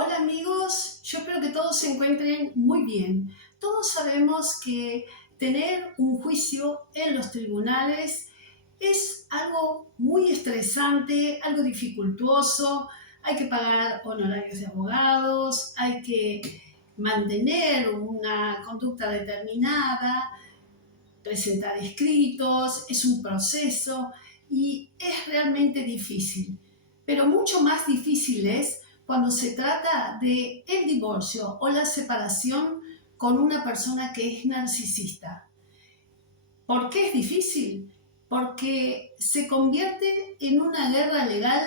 Hola amigos, yo espero que todos se encuentren muy bien. Todos sabemos que tener un juicio en los tribunales es algo muy estresante, algo dificultuoso. Hay que pagar honorarios de abogados, hay que mantener una conducta determinada, presentar escritos, es un proceso y es realmente difícil. Pero mucho más difícil es cuando se trata de el divorcio o la separación con una persona que es narcisista. ¿Por qué es difícil? Porque se convierte en una guerra legal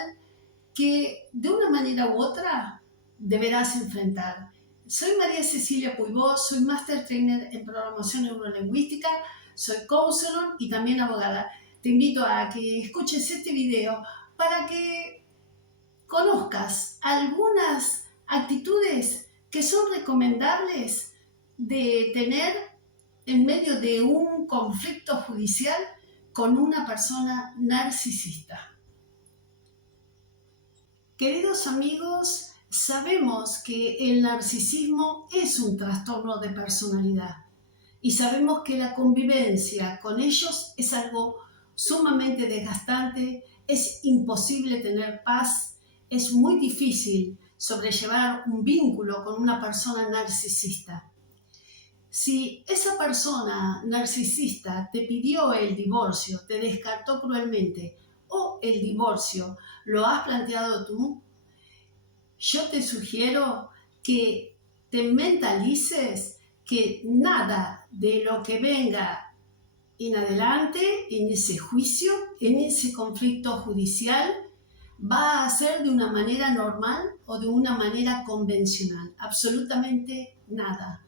que de una manera u otra deberás enfrentar. Soy María Cecilia Puibó, soy Master Trainer en Programación Neurolingüística, soy counselor y también abogada. Te invito a que escuches este video para que conozcas algunas actitudes que son recomendables de tener en medio de un conflicto judicial con una persona narcisista. Queridos amigos, sabemos que el narcisismo es un trastorno de personalidad y sabemos que la convivencia con ellos es algo sumamente desgastante, es imposible tener paz, es muy difícil sobrellevar un vínculo con una persona narcisista. Si esa persona narcisista te pidió el divorcio, te descartó cruelmente o el divorcio lo has planteado tú, yo te sugiero que te mentalices que nada de lo que venga en adelante, en ese juicio, en ese conflicto judicial, va a ser de una manera normal o de una manera convencional. Absolutamente nada.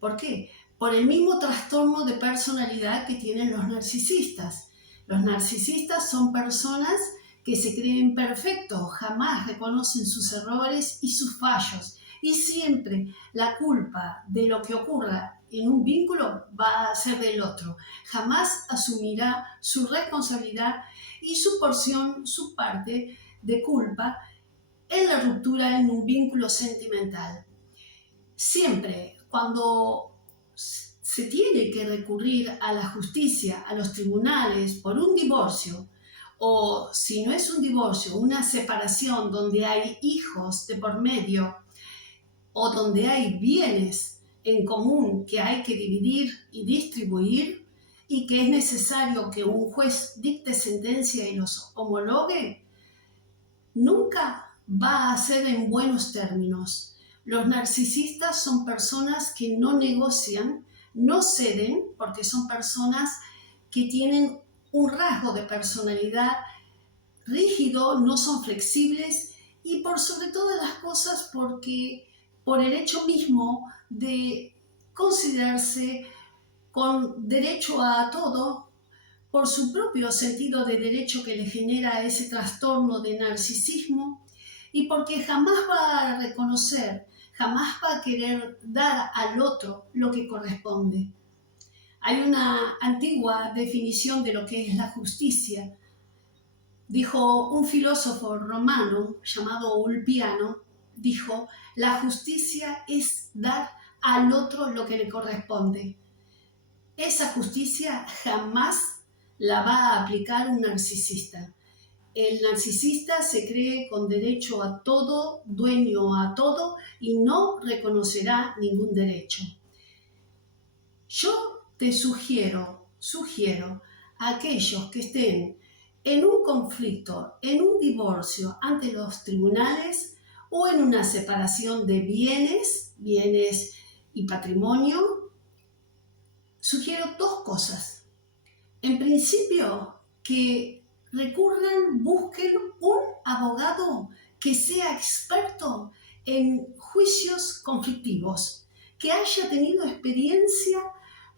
¿Por qué? Por el mismo trastorno de personalidad que tienen los narcisistas. Los narcisistas son personas que se creen perfectos, jamás reconocen sus errores y sus fallos. Y siempre la culpa de lo que ocurra en un vínculo va a ser del otro. Jamás asumirá su responsabilidad y su porción, su parte de culpa en la ruptura en un vínculo sentimental. Siempre cuando se tiene que recurrir a la justicia, a los tribunales por un divorcio, o si no es un divorcio, una separación donde hay hijos de por medio o donde hay bienes en común que hay que dividir y distribuir y que es necesario que un juez dicte sentencia y los homologue, nunca va a ser en buenos términos. Los narcisistas son personas que no negocian, no ceden, porque son personas que tienen un rasgo de personalidad rígido, no son flexibles y por sobre todas las cosas porque por el hecho mismo de considerarse con derecho a todo, por su propio sentido de derecho que le genera ese trastorno de narcisismo y porque jamás va a reconocer, jamás va a querer dar al otro lo que corresponde. Hay una antigua definición de lo que es la justicia. Dijo un filósofo romano llamado Ulpiano, dijo, la justicia es dar al otro lo que le corresponde. Esa justicia jamás la va a aplicar un narcisista. El narcisista se cree con derecho a todo, dueño a todo y no reconocerá ningún derecho. Yo te sugiero a aquellos que estén en un conflicto, en un divorcio ante los tribunales o en una separación de bienes y patrimonio, sugiero dos cosas. En principio, que busquen un abogado que sea experto en juicios conflictivos, que haya tenido experiencia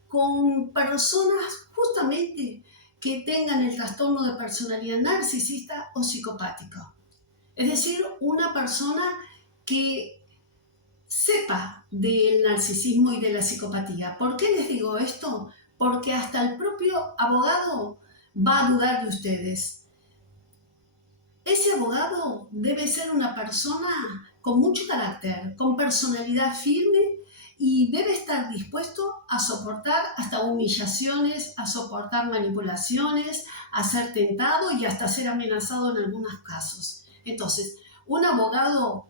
con personas justamente que tengan el trastorno de personalidad narcisista o psicopático. Es decir, una persona que sepa del narcisismo y de la psicopatía. ¿Por qué les digo esto? Porque hasta el propio abogado va a dudar de ustedes. Ese abogado debe ser una persona con mucho carácter, con personalidad firme y debe estar dispuesto a soportar hasta humillaciones, a soportar manipulaciones, a ser tentado y hasta ser amenazado en algunos casos. Entonces, un abogado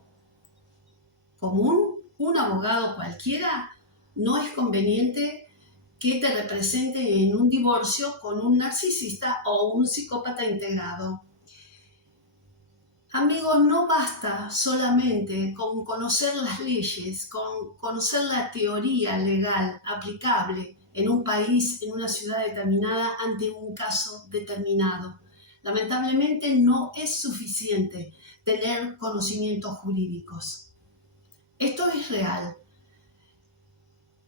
común, un abogado cualquiera, no es conveniente que te represente en un divorcio con un narcisista o un psicópata integrado. Amigos, no basta solamente con conocer las leyes, con conocer la teoría legal aplicable en un país, en una ciudad determinada, ante un caso determinado. Lamentablemente no es suficiente tener conocimientos jurídicos. Esto es real.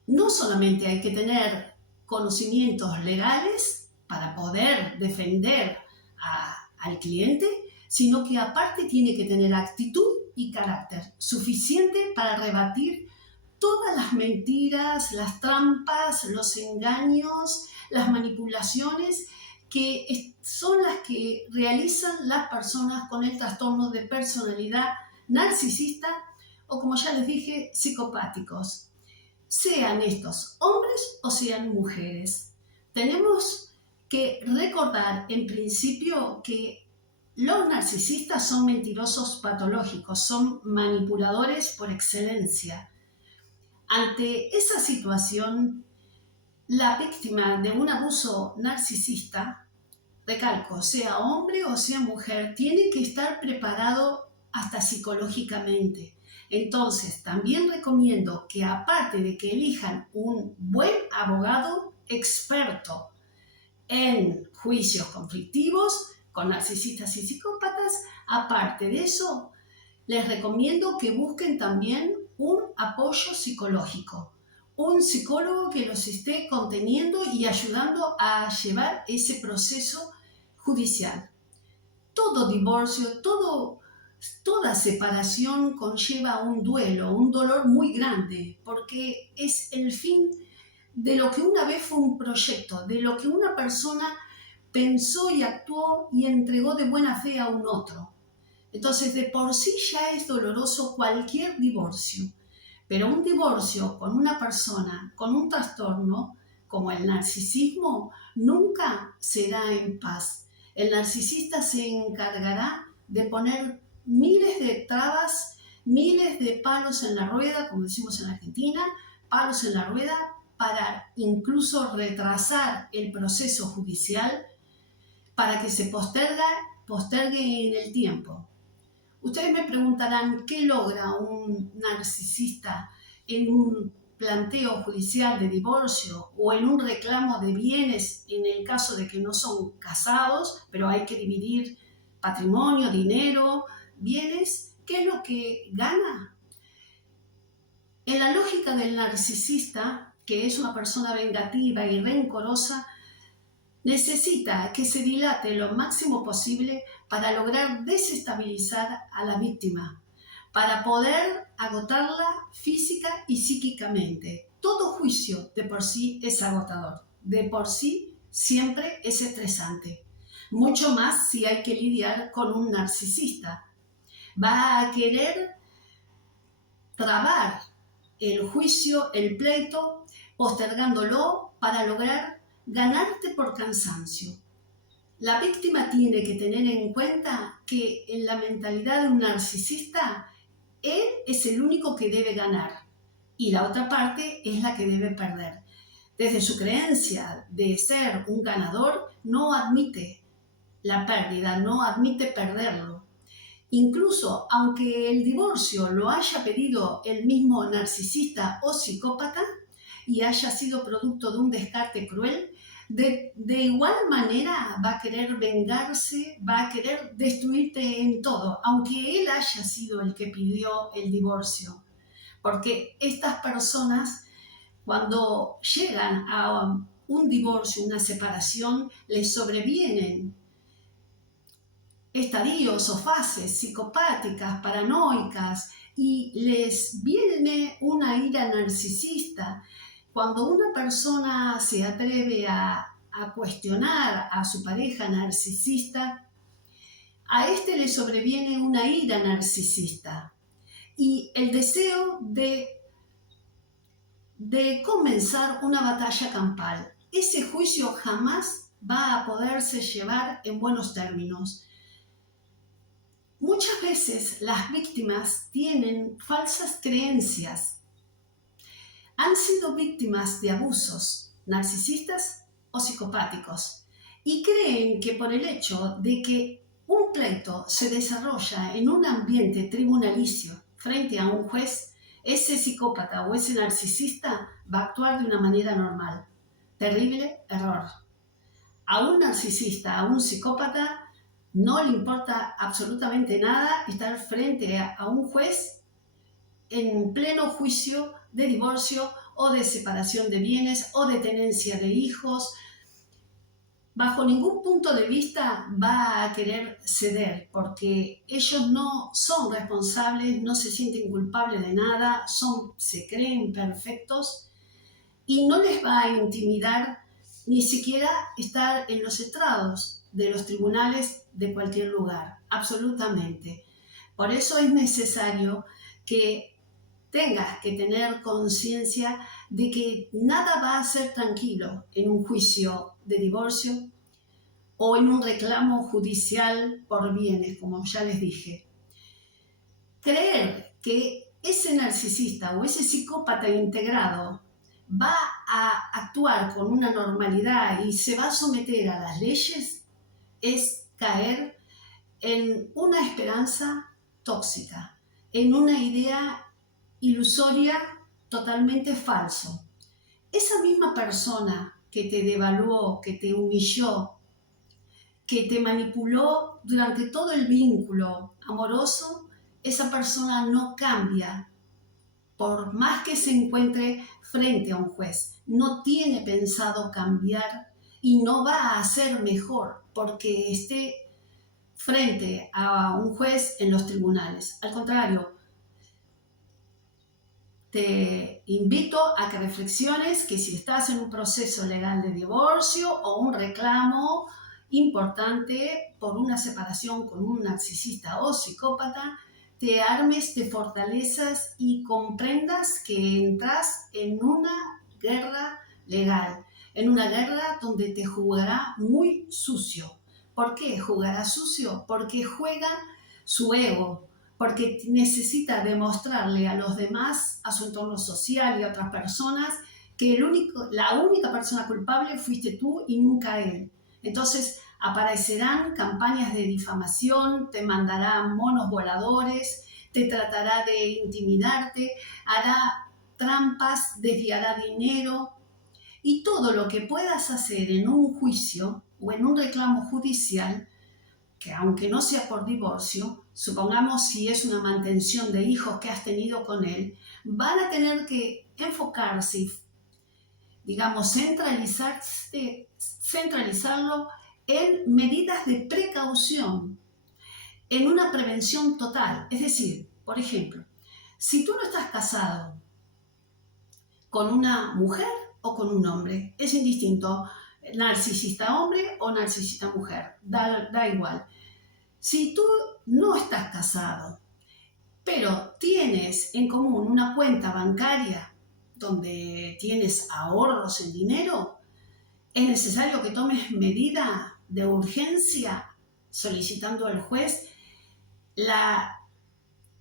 No solamente hay que tener conocimientos legales para poder defender al cliente, sino que aparte tiene que tener actitud y carácter suficiente para rebatir todas las mentiras, las trampas, los engaños, las manipulaciones que son las que realizan las personas con el trastorno de personalidad narcisista o, como ya les dije, psicopáticos. Sean estos hombres o sean mujeres. Tenemos que recordar en principio que los narcisistas son mentirosos patológicos, son manipuladores por excelencia. Ante esa situación, la víctima de un abuso narcisista, recalco, sea hombre o sea mujer, tiene que estar preparado hasta psicológicamente. Entonces, también recomiendo que aparte de que elijan un buen abogado experto en juicios conflictivos con narcisistas y psicópatas, aparte de eso, les recomiendo que busquen también un apoyo psicológico, un psicólogo que los esté conteniendo y ayudando a llevar ese proceso judicial. Todo divorcio, toda separación conlleva un duelo, un dolor muy grande, porque es el fin de lo que una vez fue un proyecto, de lo que una persona pensó y actuó y entregó de buena fe a un otro. Entonces, de por sí ya es doloroso cualquier divorcio, pero un divorcio con una persona con un trastorno como el narcisismo nunca será en paz. El narcisista se encargará de poner miles de trabas, miles de palos en la rueda, como decimos en Argentina, palos en la rueda para incluso retrasar el proceso judicial para que se postergue en el tiempo. Ustedes me preguntarán qué logra un narcisista en un planteo judicial de divorcio o en un reclamo de bienes en el caso de que no son casados, pero hay que dividir patrimonio, dinero, bienes. ¿Qué es lo que gana? En la lógica del narcisista, que es una persona vengativa y rencorosa, necesita que se dilate lo máximo posible para lograr desestabilizar a la víctima, para poder agotarla física y psíquicamente. Todo juicio de por sí es agotador, de por sí siempre es estresante. Mucho más si hay que lidiar con un narcisista. Va a querer trabar el juicio, el pleito, postergándolo para lograr ganarte por cansancio. La víctima tiene que tener en cuenta que en la mentalidad de un narcisista, él es el único que debe ganar y la otra parte es la que debe perder. Desde su creencia de ser un ganador, no admite la pérdida, no admite perderlo. Incluso aunque el divorcio lo haya pedido el mismo narcisista o psicópata y haya sido producto de un descarte cruel, de igual manera va a querer vengarse, va a querer destruirte en todo, aunque él haya sido el que pidió el divorcio. Porque estas personas, cuando llegan a un divorcio, una separación, les sobrevienen estadios o fases psicopáticas, paranoicas, y les viene una ira narcisista. Cuando una persona se atreve a cuestionar a su pareja narcisista, a este le sobreviene una ira narcisista. y el deseo de comenzar una batalla campal. Ese juicio jamás va a poderse llevar en buenos términos. Muchas veces las víctimas tienen falsas creencias. Han sido víctimas de abusos narcisistas o psicopáticos y creen que por el hecho de que un pleito se desarrolla en un ambiente tribunalicio frente a un juez, ese psicópata o ese narcisista va a actuar de una manera normal. Terrible error. A un narcisista, a un psicópata, no le importa absolutamente nada estar frente a un juez en pleno juicio de divorcio o de separación de bienes o de tenencia de hijos. Bajo ningún punto de vista va a querer ceder, porque ellos no son responsables, no se sienten culpables de nada, se creen perfectos y no les va a intimidar ni siquiera estar en los estrados de los tribunales de cualquier lugar, absolutamente. Por eso es necesario que tengas que tener conciencia de que nada va a ser tranquilo en un juicio de divorcio o en un reclamo judicial por bienes, como ya les dije. Creer que ese narcisista o ese psicópata integrado va a actuar con una normalidad y se va a someter a las leyes es caer en una esperanza tóxica, en una idea ilusoria totalmente falso. Esa misma persona que te devaluó, que te humilló, que te manipuló durante todo el vínculo amoroso, esa persona no cambia por más que se encuentre frente a un juez. No tiene pensado cambiar y no va a ser mejor porque esté frente a un juez en los tribunales. Al contrario, te invito a que reflexiones que si estás en un proceso legal de divorcio o un reclamo importante por una separación con un narcisista o psicópata, te armes de fortalezas y comprendas que entras en una guerra legal, en una guerra donde te jugará muy sucio. ¿Por qué jugará sucio? Porque juega su ego, porque necesita demostrarle a los demás, a su entorno social y a otras personas, que la única persona culpable fuiste tú y nunca él. Entonces aparecerán campañas de difamación, te mandará monos voladores, te tratará de intimidarte, hará trampas, desviará dinero y todo lo que puedas hacer en un juicio o en un reclamo judicial, que aunque no sea por divorcio, supongamos si es una mantención de hijos que has tenido con él, van a tener que enfocarse, digamos, centralizarlo en medidas de precaución, en una prevención total. Es decir, por ejemplo, si tú no estás casado con una mujer o con un hombre, es indistinto, narcisista hombre o narcisista mujer, da igual. Si tú no estás casado, pero tienes en común una cuenta bancaria donde tienes ahorros en dinero, es necesario que tomes medida de urgencia solicitando al juez la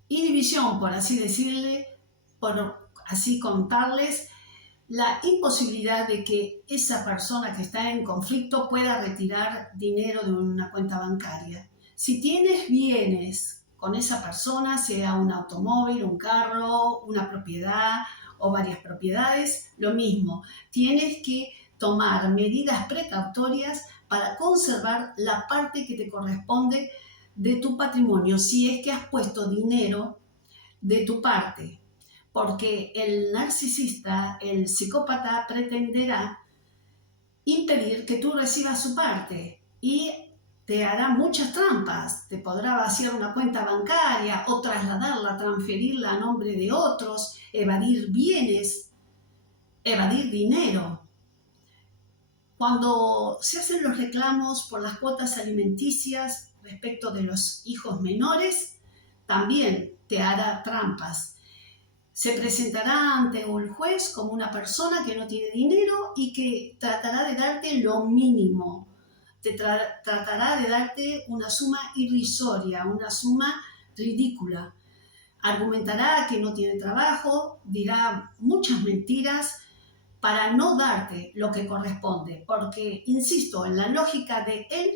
inhibición, por así decirle, por así contarles, la imposibilidad de que esa persona que está en conflicto pueda retirar dinero de una cuenta bancaria. Si tienes bienes con esa persona, sea un automóvil, un carro, una propiedad o varias propiedades, lo mismo. Tienes que tomar medidas precautorias para conservar la parte que te corresponde de tu patrimonio, si es que has puesto dinero de tu parte. Porque el narcisista, el psicópata, pretenderá impedir que tú recibas su parte y te hará muchas trampas. Te podrá vaciar una cuenta bancaria o trasladarla, transferirla a nombre de otros, evadir bienes, evadir dinero. Cuando se hacen los reclamos por las cuotas alimenticias respecto de los hijos menores, también te hará trampas. Se presentará ante el juez como una persona que no tiene dinero y que tratará de darte lo mínimo. Tratará de darte una suma irrisoria, una suma ridícula. Argumentará que no tiene trabajo, dirá muchas mentiras para no darte lo que corresponde, porque, insisto, en la lógica de él,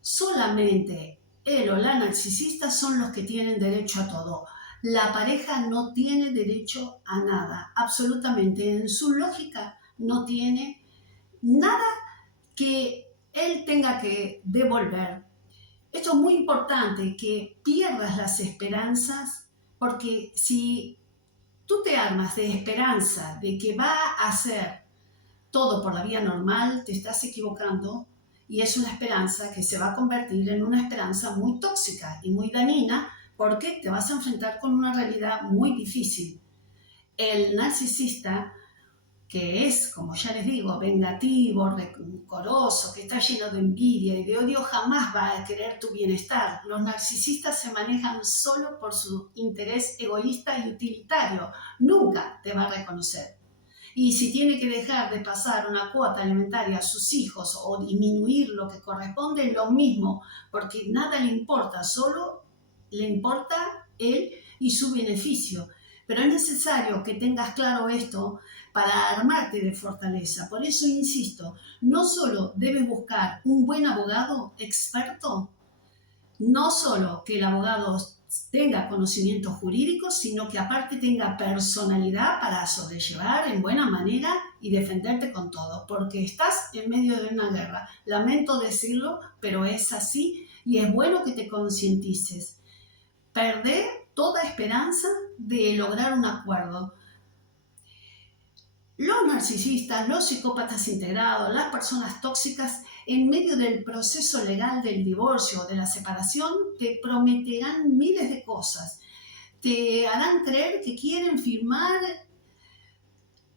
solamente él o la narcisista son los que tienen derecho a todo. La pareja no tiene derecho a nada, absolutamente. En su lógica no tiene nada que él tenga que devolver. Esto es muy importante, que pierdas las esperanzas, porque si tú te armas de esperanza de que va a hacer todo por la vía normal, te estás equivocando, y es una esperanza que se va a convertir en una esperanza muy tóxica y muy dañina, porque te vas a enfrentar con una realidad muy difícil. El narcisista, que es, como ya les digo, vengativo, rencoroso, que está lleno de envidia y de odio, jamás va a querer tu bienestar. Los narcisistas se manejan solo por su interés egoísta y utilitario. Nunca te va a reconocer. Y si tiene que dejar de pasar una cuota alimentaria a sus hijos o disminuir lo que corresponde, lo mismo, porque nada le importa, solo le importa él y su beneficio. Pero es necesario que tengas claro esto para armarte de fortaleza. Por eso insisto, no solo debes buscar un buen abogado experto, no solo que el abogado tenga conocimientos jurídicos, sino que aparte tenga personalidad para sobrellevar en buena manera y defenderte con todo, porque estás en medio de una guerra. Lamento decirlo, pero es así y es bueno que te concientices. Perder toda esperanza de lograr un acuerdo. Los narcisistas, los psicópatas integrados, las personas tóxicas, en medio del proceso legal del divorcio o de la separación, te prometerán miles de cosas. Te harán creer que quieren firmar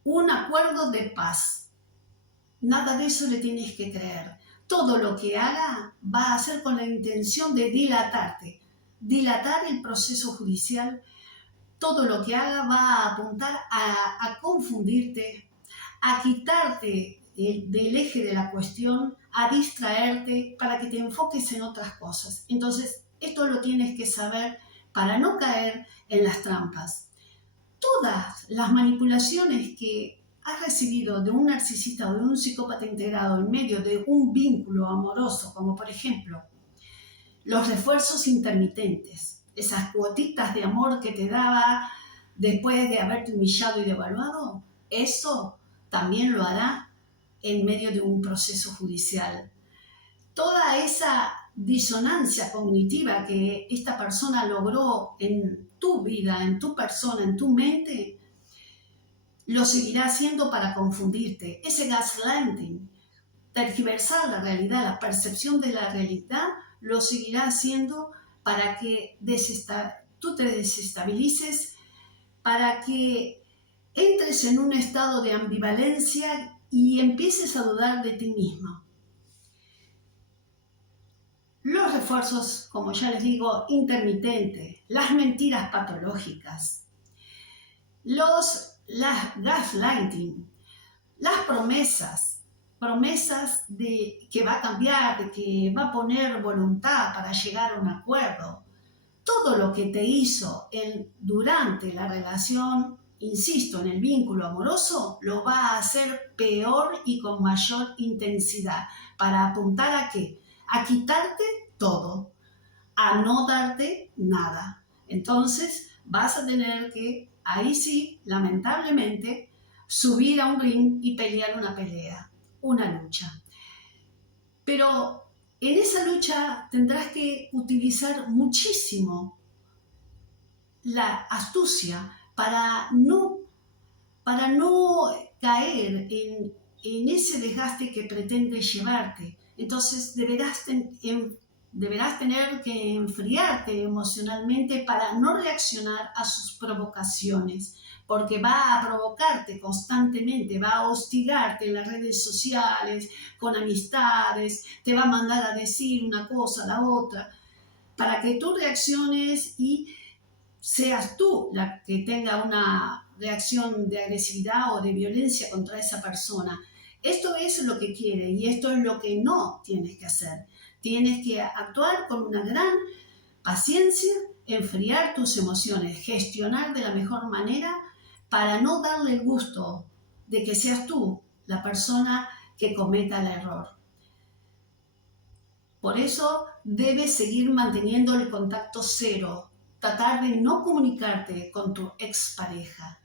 un acuerdo de paz. Nada de eso le tienes que creer. Todo lo que haga va a hacer con la intención de dilatarte, dilatar el proceso judicial. Todo lo que haga va a apuntar a confundirte, a quitarte del eje de la cuestión, a distraerte para que te enfoques en otras cosas. Entonces, esto lo tienes que saber para no caer en las trampas. Todas las manipulaciones que has recibido de un narcisista o de un psicópata integrado en medio de un vínculo amoroso, como por ejemplo los refuerzos intermitentes, esas cuotitas de amor que te daba después de haberte humillado y devaluado, eso también lo hará en medio de un proceso judicial. Toda esa disonancia cognitiva que esta persona logró en tu vida, en tu persona, en tu mente, lo seguirá haciendo para confundirte. Ese gaslighting, tergiversar la realidad, la percepción de la realidad, lo seguirá haciendo para que tú te desestabilices, para que entres en un estado de ambivalencia y empieces a dudar de ti mismo. Los refuerzos, como ya les digo, intermitentes, las mentiras patológicas, las gaslighting, las promesas de que va a cambiar, de que va a poner voluntad para llegar a un acuerdo. Todo lo que te hizo durante la relación, insisto, en el vínculo amoroso, lo va a hacer peor y con mayor intensidad. ¿Para apuntar a qué? A quitarte todo, a no darte nada. Entonces vas a tener que, ahí sí, lamentablemente, subir a un ring y pelear una pelea, una lucha. Pero en esa lucha tendrás que utilizar muchísimo la astucia para no caer en ese desgaste que pretende llevarte. Entonces deberás tener que enfriarte emocionalmente para no reaccionar a sus provocaciones, porque va a provocarte constantemente, va a hostigarte en las redes sociales, con amistades, te va a mandar a decir una cosa, la otra, para que tú reacciones y seas tú la que tenga una reacción de agresividad o de violencia contra esa persona. Esto es lo que quiere y esto es lo que no tienes que hacer. Tienes que actuar con una gran paciencia, enfriar tus emociones, gestionar de la mejor manera para no darle el gusto de que seas tú la persona que cometa el error. Por eso debes seguir manteniendo el contacto cero, tratar de no comunicarte con tu expareja.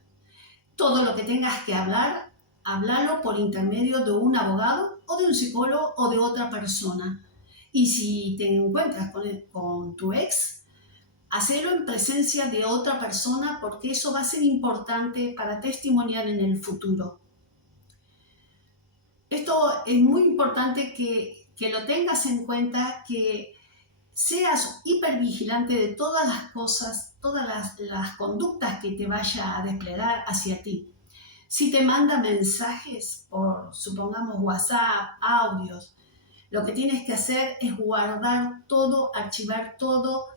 Todo lo que tengas que hablar, háblalo por intermedio de un abogado o de un psicólogo o de otra persona. Y si te encuentras con tu ex, hacelo en presencia de otra persona porque eso va a ser importante para testimoniar en el futuro. Esto es muy importante que lo tengas en cuenta, que seas hipervigilante de todas las cosas, todas las conductas que te vaya a desplegar hacia ti. Si te manda mensajes por, supongamos, WhatsApp, audios, lo que tienes que hacer es guardar todo, archivar todo,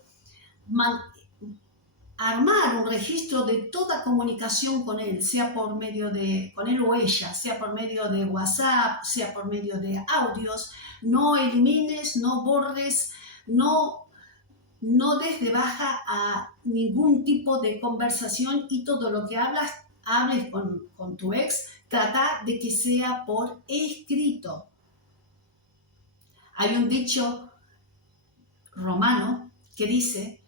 armar un registro de toda comunicación con él, sea por medio de, con él o ella, sea por medio de WhatsApp, sea por medio de audios. No elimines, no borres, no des de baja a ningún tipo de conversación y todo lo que hables con tu ex, trata de que sea por escrito. Hay un dicho romano que dice: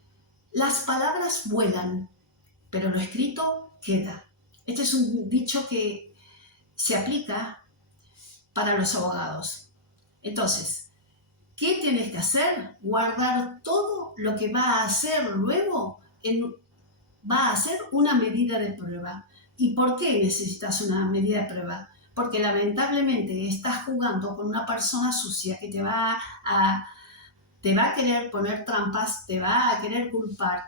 las palabras vuelan, pero lo escrito queda. Este es un dicho que se aplica para los abogados. Entonces, ¿qué tienes que hacer? Guardar todo lo que va a hacer luego, va a ser una medida de prueba. ¿Y por qué necesitas una medida de prueba? Porque lamentablemente estás jugando con una persona sucia que te va a querer poner trampas, te va a querer culpar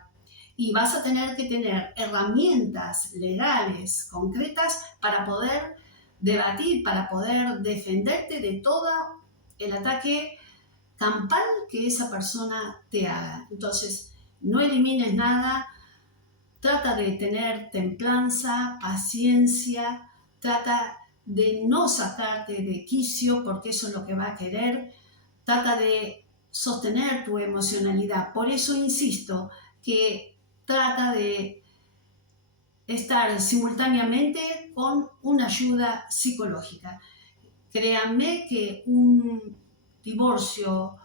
y vas a tener que tener herramientas legales concretas para poder debatir, para poder defenderte de todo el ataque campal que esa persona te haga. Entonces, no elimines nada, trata de tener templanza, paciencia, trata de no sacarte de quicio porque eso es lo que va a querer, trata de sostener tu emocionalidad. Por eso insisto que trata de estar simultáneamente con una ayuda psicológica. Créanme que un divorcio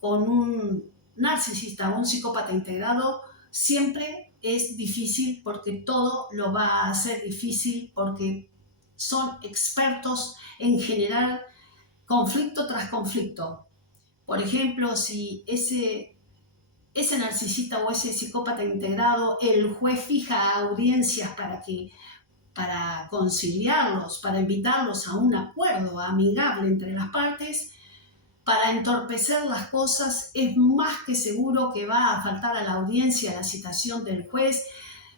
con un narcisista o un psicópata integrado siempre es difícil porque todo lo va a hacer difícil porque son expertos en generar conflicto tras conflicto. Por ejemplo, si ese narcisista o ese psicópata integrado, el juez fija audiencias para conciliarlos, para invitarlos a un acuerdo amigable entre las partes, para entorpecer las cosas, es más que seguro que va a faltar a la audiencia la citación del juez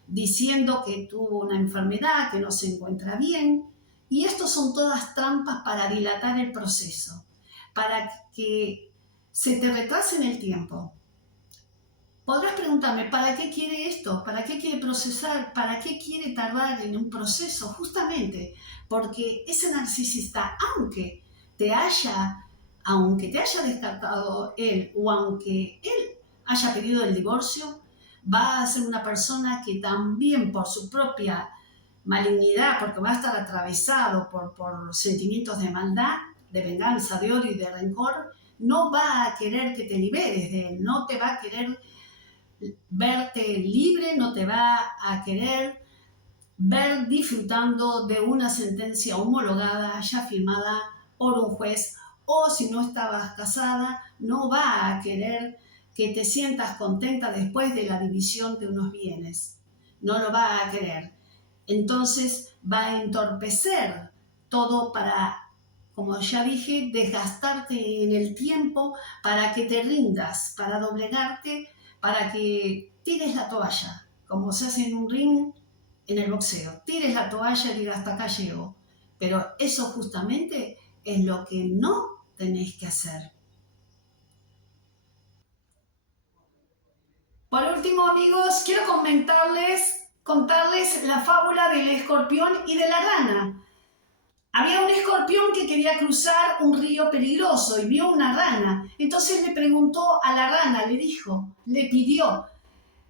diciendo que tuvo una enfermedad, que no se encuentra bien. Y estos son todas trampas para dilatar el proceso, para que se te retrase en el tiempo. Podrás preguntarme, ¿para qué quiere esto? ¿Para qué quiere procesar? ¿Para qué quiere tardar en un proceso? Justamente porque ese narcisista, aunque te haya descartado él o aunque él haya pedido el divorcio, va a ser una persona que también por su propia malignidad, porque va a estar atravesado por sentimientos de maldad, de venganza, de odio y de rencor, no va a querer que te liberes de él, no te va a querer verte libre, no te va a querer ver disfrutando de una sentencia homologada ya firmada por un juez, o si no estabas casada, no va a querer que te sientas contenta después de la división de unos bienes. No lo va a querer. Entonces va a entorpecer todo para, como ya dije, desgastarte en el tiempo para que te rindas, para doblegarte, para que tires la toalla, como se hace en un ring en el boxeo. Tires la toalla y digas, hasta acá llego. Pero eso justamente es lo que no tenés que hacer. Por último, amigos, quiero contarles la fábula del escorpión y de la rana. Había un escorpión que quería cruzar un río peligroso y vio una rana. Entonces le preguntó a la rana, le pidió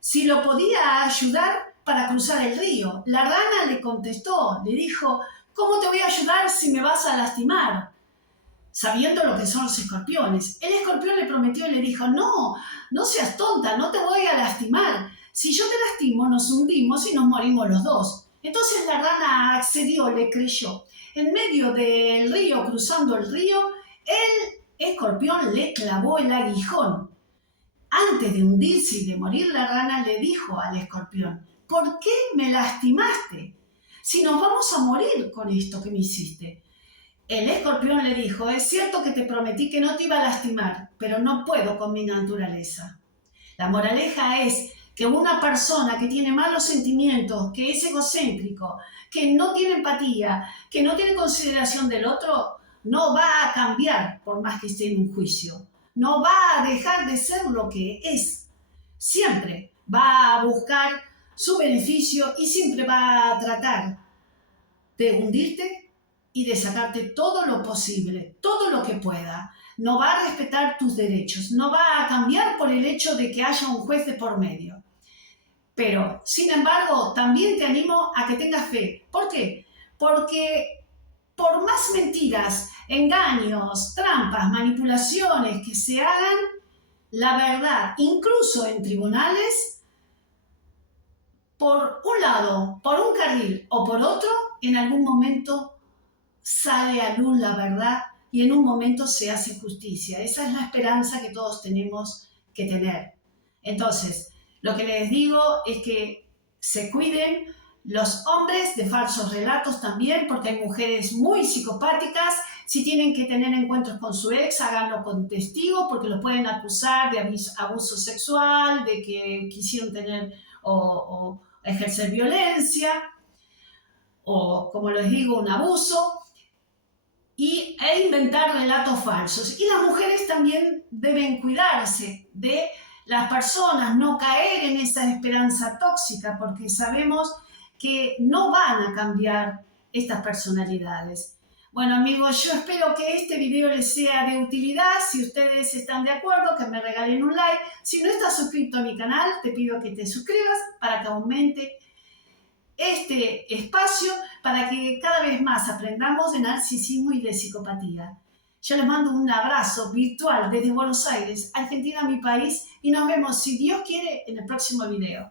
si lo podía ayudar para cruzar el río. La rana le contestó, le dijo, ¿cómo te voy a ayudar si me vas a lastimar? Sabiendo lo que son los escorpiones. El escorpión le prometió y le dijo, no, no seas tonta, no te voy a lastimar. Si yo te lastimo, nos hundimos y nos morimos los dos. Entonces la rana accedió, le creyó. En medio del río, cruzando el río, el escorpión le clavó el aguijón. Antes de hundirse y de morir, la rana le dijo al escorpión, ¿por qué me lastimaste? Si nos vamos a morir con esto que me hiciste. El escorpión le dijo, es cierto que te prometí que no te iba a lastimar, pero no puedo con mi naturaleza. La moraleja es que una persona que tiene malos sentimientos, que es egocéntrico, que no tiene empatía, que no tiene consideración del otro, no va a cambiar por más que esté en un juicio. No va a dejar de ser lo que es. Siempre va a buscar su beneficio y siempre va a tratar de hundirte y de sacarte todo lo posible, todo lo que pueda. No va a respetar tus derechos, no va a cambiar por el hecho de que haya un juez de por medio. Pero, sin embargo, también te animo a que tengas fe. ¿Por qué? Porque por más mentiras, engaños, trampas, manipulaciones que se hagan, la verdad, incluso en tribunales, por un lado, por un carril o por otro, en algún momento sale a luz la verdad y en un momento se hace justicia. Esa es la esperanza que todos tenemos que tener. Entonces, lo que les digo es que se cuiden los hombres de falsos relatos también, porque hay mujeres muy psicopáticas. Si tienen que tener encuentros con su ex, háganlo con testigos, porque los pueden acusar de abuso sexual, de que quisieron tener o ejercer violencia, o como les digo, un abuso, e inventar relatos falsos. Y las mujeres también deben cuidarse de las personas, no caer en esa esperanza tóxica, porque sabemos que no van a cambiar estas personalidades. Bueno, amigos, yo espero que este video les sea de utilidad. Si ustedes están de acuerdo, que me regalen un like. Si no estás suscrito a mi canal, te pido que te suscribas para que aumente este espacio para que cada vez más aprendamos de narcisismo y de psicopatía. Yo les mando un abrazo virtual desde Buenos Aires, Argentina, mi país, y nos vemos, si Dios quiere, en el próximo video.